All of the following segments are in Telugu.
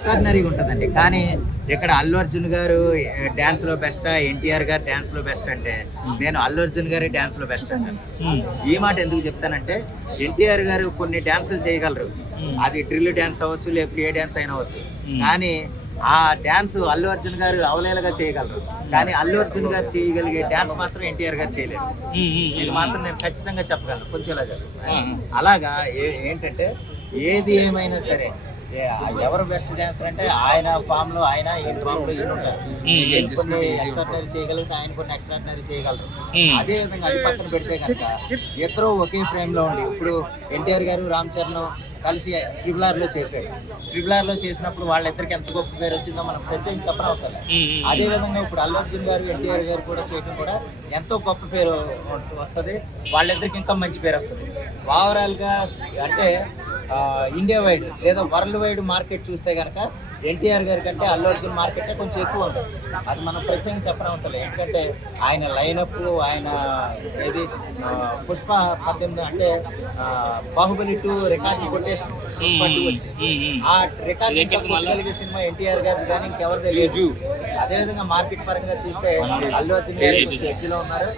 ఎక్స్ట్రాడినరీగా ఉంటుందండి. కానీ ఇక్కడ అల్లు అర్జున్ గారు డ్యాన్స్‌లో బెస్టా, ఎన్టీఆర్ గారు డ్యాన్స్‌లో బెస్ట్ అంటే నేను అల్లు అర్జున్ గారి డ్యాన్స్‌లో బెస్ట్ అంటాను. ఈ మాట ఎందుకు చెప్తానంటే ఎన్టీఆర్ గారు కొన్ని డ్యాన్సులు చేయగలరు. అది డ్రిల్ డ్యాన్స్ అవ్వచ్చు, లేకపోతే ఏ డ్యాన్స్ అయినా అవ్వచ్చు. కానీ ఆ డ్యాన్స్ అల్లు అర్జున్ గారు అవలీలగా చేయగలరు. కానీ అల్లు అర్జున్ గారు చేయగలిగే డ్యాన్స్ మాత్రం ఎన్టీఆర్ గారు చేయలేరు. ఇది మాత్రం నేను ఖచ్చితంగా చెప్పగలను. కొంచెం ఇలా అలాగా ఏంటంటే ఏది ఏమైనా సరే ఎవరు బెస్ట్ డాన్సర్ అంటే ఆయన ఫామ్ లో ఆయన, ఈయన ఫామ్ లో ఈయన ఉంటారు. కొన్ని ఎక్స్ట్రాడినరీ చేయగలిగితే ఆయన కొన్ని ఎక్స్ట్రాడినరీ చేయగలరు. అదే విధంగా అది పక్కన పెడితే కనుక ఇద్దరు ఒకే ఫ్రేమ్ లో ఉండి ఇప్పుడు ఎన్టీఆర్ గారు రామ్ చరణ్ కలిసి ట్రిపుల్ ఆర్ లో చేశారు. ట్రిపుల్ ఆర్ లో చేసినప్పుడు వాళ్ళిద్దరికి ఎంత గొప్ప పేరు వచ్చిందో మనం ప్రత్యేకంగా చెప్పనవసరం లేదు. అదే విధంగా ఇప్పుడు అల్లు అర్జున్ గారు ఎన్టీఆర్ గారు కూడా చేయడం కూడా ఎంతో గొప్ప పేరు వస్తుంది. వాళ్ళిద్దరికి ఇంకా మంచి పేరు వస్తుంది. ఓవరాల్ గా అంటే ఇండియా వైడ్ లేదా వరల్డ్ వైడ్ మార్కెట్ చూస్తే కనుక ఎన్టీఆర్ గారి కంటే అల్లు అర్జున్ మార్కెట్ కొంచెం ఎక్కువ ఉంటుంది. అది మనం ప్రత్యేకంగా చెప్పనవసరం లేదు. ఎందుకంటే ఆయన లైనప్, ఆయన ఏది పుష్ప 18 అంటే బాహుబలి 2 రికార్డు కొట్టేసి పుష్ప 2 వచ్చి ఆ రికార్డు కొట్టగలిగే సినిమా ఎన్టీఆర్ గారికి కానీ ఇంకెవరిదే లేదు. అదేవిధంగా మార్కెట్ పరంగా చూస్తే అల్లు అర్జున్ గారు ఎడ్జ్లో ఉన్నారు.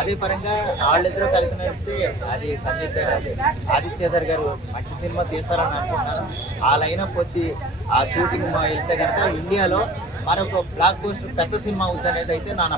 అదే పరంగా వాళ్ళిద్దరూ కలిసి నడిస్తే అది సందీప్ గారు, ఆదిత్యధర్ గారు మంచి సినిమా తీస్తారని అనుకుంటున్నాను. ఆ లైనప్ వచ్చి ఆ షూటింగ్ వెళ్తే కనుక ఇండియాలో మరొక బ్లాక్ బస్టర్ పెద్ద సినిమా అవుతుంది అనేది అయితే నా